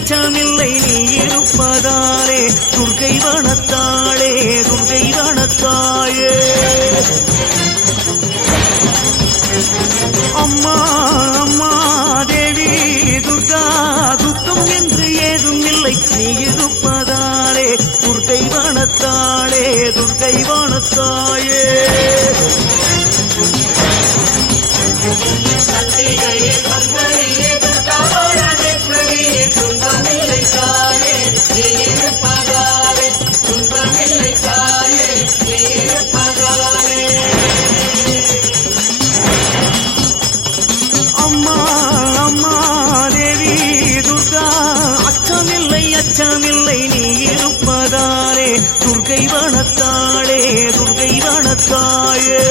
அச்சமில்லை நீ இருப்பதாலே துர்க்கை வனத்தாளே துர்க்கை வனத்தாயே அம்மா அம்மா தேவி துர்கா துக்கம் என்று ஏதும் இல்லை நீ இருப்பதாலே துர்க்கை வனத்தாளே துர்க்கை வனத்தாயே அச்சமில்லை நீ இருப்பதாலே துர்க்கை வனத்தாளே துர்க்கை வனத்தாயே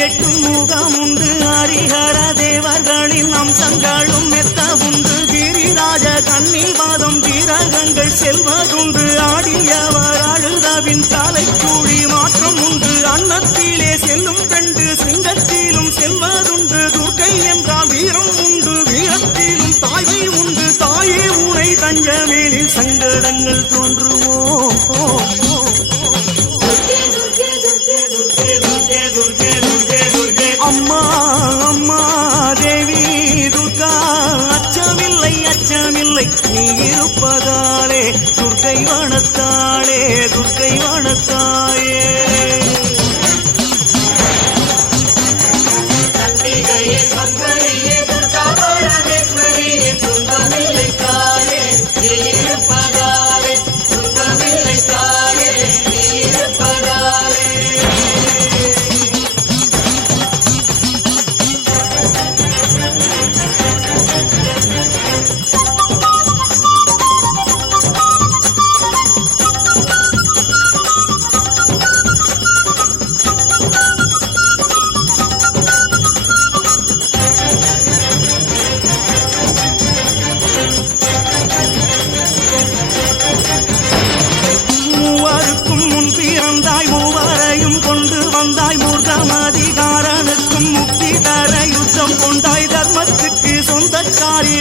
எட்டும் முகம் உண்டு ஹரிஹர தேவர்களின் அம்சங்களும் மெத்த உண்டு கிரிராஜ கன்னிவாதம் வீரகங்கள் செல்வதுண்டு ஆடியவர் அழுதவின் தலைக்கூடி மாற்றம் உண்டு அன்னத்திலே செல்லும் பெண்டு சிங்கத்திலும் செல்வதுண்டு துர்க்கை என்றால் வீரம் உண்டு வீரத்திலும் தாய்மை உண்டு தாயே உனை தஞ்சமேனில் சங்கடங்கள் தோன்றுமோ அம்மா அம்மா தேவி துர்கா அச்சமில்லை அச்சமில்லை நீ இருப்பதாலே துர்க்கை வனத்தாளே துர்க்கை வனத்தாயே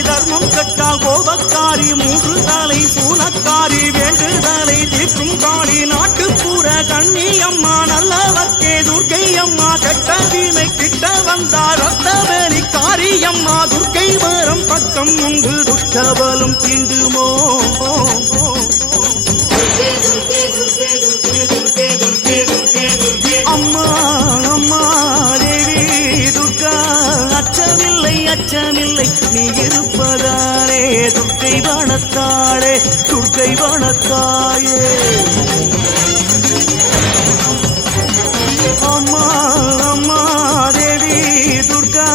தர்மம் கட்டால் கோபக்காரி மூன்று தலை சூனக்காரி வேண்டுதலை தீர்க்கும் காளி நாட்டுப்புற கண்ணி அம்மா நல்லவர்க்கே துர்க்கை அம்மா கெட்ட வீணை கிட்ட வந்தார் ரத்தவேலி காரி அம்மா துர்க்கை வரம் பக்கம் உண்டு துஷ்டபலம் தீண்டுமோ அம்மா அம்மா தேவி துர்கா அச்சமில்லை அச்சமில்லை நீ இருப்பதாலே துர்க்கை வனத்தாளே துர்க்கை வனத்தாயே அம்மா அம்மா தேவி துர்கா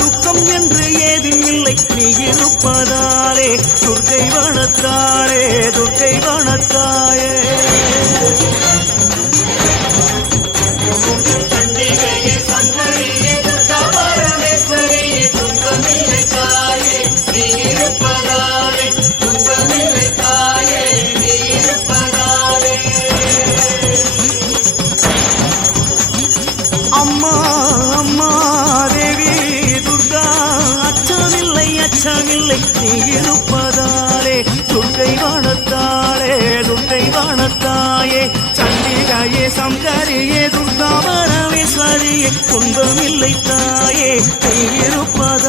துக்கம் என்று ஏதும் இல்லை நீ இருப்பதாலே துர்க்கை வனத்தாளே துர்க்கை வனத்தாயே அம்மா அம்மா தேவி துர்கா அச்சமில்லை அச்சமில்லை நீ இருப்பதாலே துர்க்கை வனத்தாளே துர்க்கை வனத்தாயே சண்டிகையே சங்கரியே துர்கா பரமேஸ்வரியே துன்பமில்லை தாயே நீ இருப்பதாலே